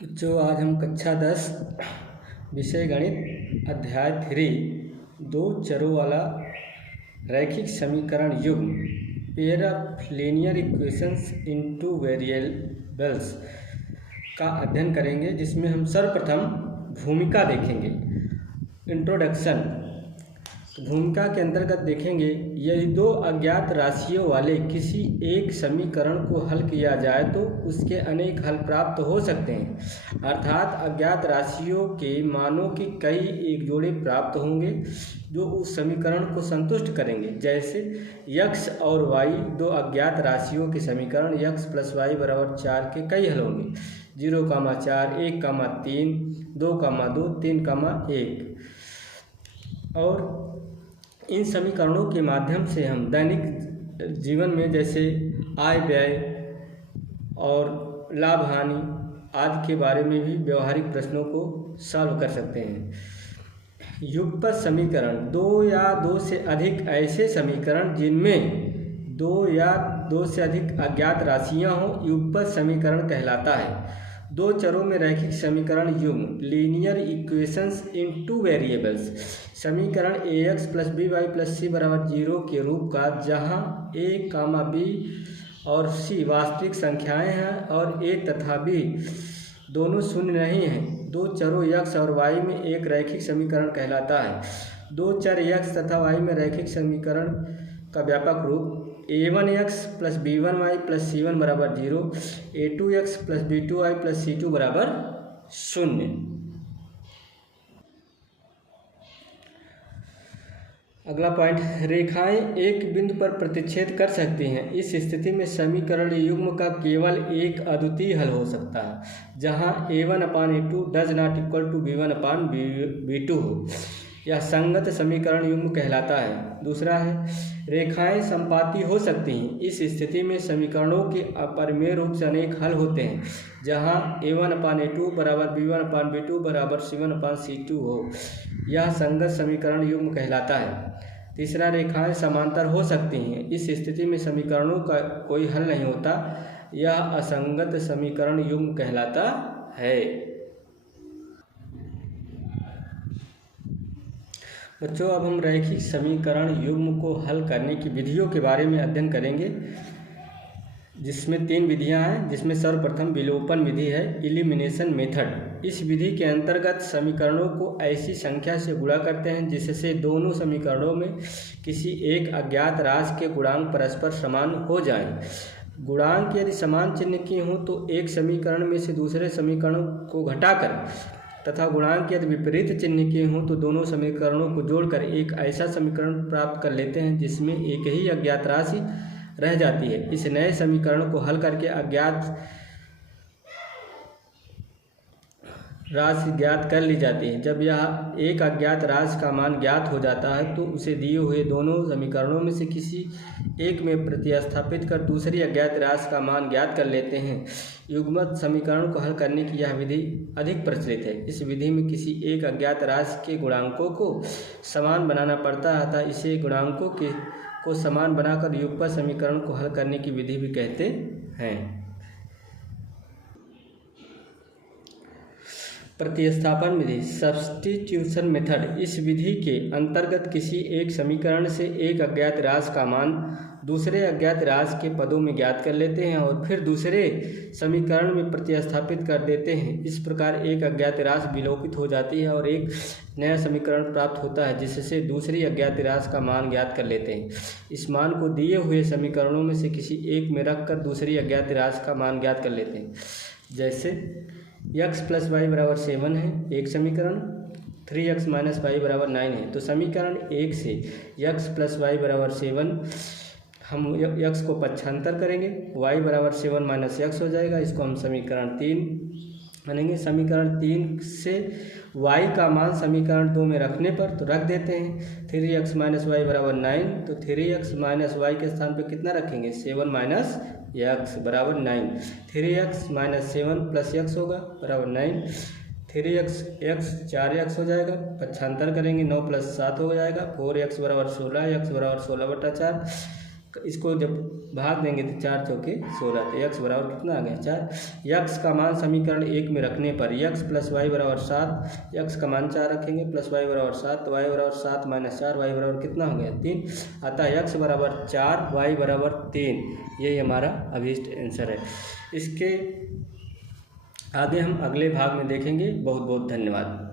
जो आज हम कक्षा 10 विषय गणित अध्याय 3 दो चरों वाला रैखिक समीकरण युग्म pair of linear equations into variables का अध्ययन करेंगे, जिसमें हम सर्वप्रथम भूमिका देखेंगे। इंट्रोडक्शन। भूमिका के अंतर्गत देखेंगे, यदि दो अज्ञात राशियों वाले किसी एक समीकरण को हल किया जाए तो उसके अनेक हल प्राप्त हो सकते हैं, अर्थात अज्ञात राशियों के मानों के कई एक जोड़े प्राप्त होंगे जो उस समीकरण को संतुष्ट करेंगे। जैसे x और y दो अज्ञात राशियों के समीकरण x + y = 4 के कई हल होंगे। 0, 4, 1, 3, 2, 2, 3, 1। और इन समीकरणों के माध्यम से हम दैनिक जीवन में जैसे आय व्यय और लाभ हानि आदि के बारे में भी व्यवहारिक प्रश्नों को सॉल्व कर सकते हैं। युगपत समीकरण, दो या दो से अधिक ऐसे समीकरण जिनमें दो या दो से अधिक अज्ञात राशियां हों युगपत समीकरण कहलाता है। दो चरों में रैखिक समीकरण युग्म लीनियर इक्वेशंस इनटू वेरिएबल्स, समीकरण ax + by + c = 0 के रूप का, जहां a, b और c वास्तविक संख्याएं हैं और a तथा b दोनों शून्य नहीं हैं। दो चरों x और y में एक रैखिक समीकरण कहलाता है। दो चर x तथा y में रैखिक समीकरण का व्यापक रूप a1x + b1y + c1 = 0, a2x + b2y + c2 = 0। अगला पॉइंट, रेखाएं एक बिंदु पर प्रतिच्छेद कर सकती हैं। इस स्थिति में समीकरण युग्म का केवल एक अद्वितीय हल हो सकता है, जहां a1/a2 ≠ b1/b2 हो। यह संगत समीकरण युग्म कहलाता है। दूसरा है, रेखाएं समपाती हो सकती हैं। इस स्थिति में समीकरणों के अपरिमेय रूप से अनेक हल होते हैं, जहां a1/a2 = b1/b2 = c1/c2 हो। यह संगत समीकरण युग्म कहलाता है। तीसरा, रेखाएं समांतर हो सकती हैं। इस स्थिति में समीकरणों का कोई हल नहीं होता। यह असंगत समीकरण युग्म कहलाता है। बच्चों, अब हम रैखिक समीकरण युग्म को हल करने की विधियों के बारे में अध्ययन करेंगे, जिसमें 3 विधियां हैं, जिसमें सर्वप्रथम विलोपन विधि है, एलिमिनेशन मेथड। इस विधि के अंतर्गत समीकरणों को ऐसी संख्या से गुणा करते हैं जिससे दोनों समीकरणों में किसी एक अज्ञात राशि के गुणांक परस्पर समान हो जाएं। गुणांक यदि समान चिन्ह के हों तो एक समीकरण में से दूसरे समीकरण को घटाकर, तथा गुणांक यदि विपरीत चिन्ह के हों तो दोनों समीकरणों को जोड़कर एक ऐसा समीकरण प्राप्त कर लेते हैं जिसमें एक ही अज्ञात राशि रह जाती है। इस नए समीकरण को हल करके अज्ञात राशि ज्ञात कर ली जाती है। जब यह एक अज्ञात राशि का मान ज्ञात हो जाता है तो उसे दिए हुए दोनों समीकरणों में से किसी एक में प्रतिस्थापित कर दूसरी अज्ञात राशि का मान ज्ञात कर लेते हैं। युग्मत समीकरण को हल करने की यह विधि अधिक प्रचलित है। इस विधि में किसी एक अज्ञात राशि के गुणांकों को समान बनाना पड़ता है, अतः इसे गुणांकों को समान बनाकर युगपत समीकरण को हल करने की विधि भी कहते हैं। प्रतिस्थापन विधि, सब्स्टिट्यूशन मेथड। इस विधि के अंतर्गत किसी एक समीकरण से एक अज्ञात राशि का मान दूसरे अज्ञात राशि के पदों में ज्ञात कर लेते हैं और फिर दूसरे समीकरण में प्रतिस्थापित कर देते हैं। इस प्रकार एक अज्ञात राशि विलोपित हो जाती है और एक नया समीकरण प्राप्त होता है, जिससे दूसरी अज्ञात राशि का मान ज्ञात कर लेते हैं। इस मान को दिए हुए समीकरणों में से किसी एक में रखकर दूसरी अज्ञात राशि का मान ज्ञात कर लेते हैं। जैसे x + y = 7 है एक समीकरण, 3x - y = 9 है। तो समीकरण 1 से x + y = 7 हम x को पक्षांतर करेंगे, y = 7 - x हो जाएगा। इसको हम समीकरण 3 मानेंगे। समीकरण 3 से y का मान समीकरण 2 में रखने पर तो रख देते हैं। 3x - y = 9, तो 3x - y के स्थान पर कितना रखेंगे? 7 - x = 9। 3x - 7 + x होगा बराबर 9। 3x 4x हो जाएगा, पक्षांतर करेंगे 9 + 7 हो जाएगा। 4x = 16, x = 16/4 इसको जब भाग देंगे तो 4 चौके 16, तो x बराबर कितना आ गया 4। x का मान समीकरण 1 में रखने पर x + y बराबर 7, x का मान 4 रखेंगे प्लस y बराबर 7, तो y बराबर 7 - 4, y बराबर कितना हो गया 3। अतः x बराबर 4, y बराबर 3, यही हमारा अभीष्ट आंसर है। इसके आगे हम अगले भाग में देखेंगे। बहुत बहुत धन्यवाद।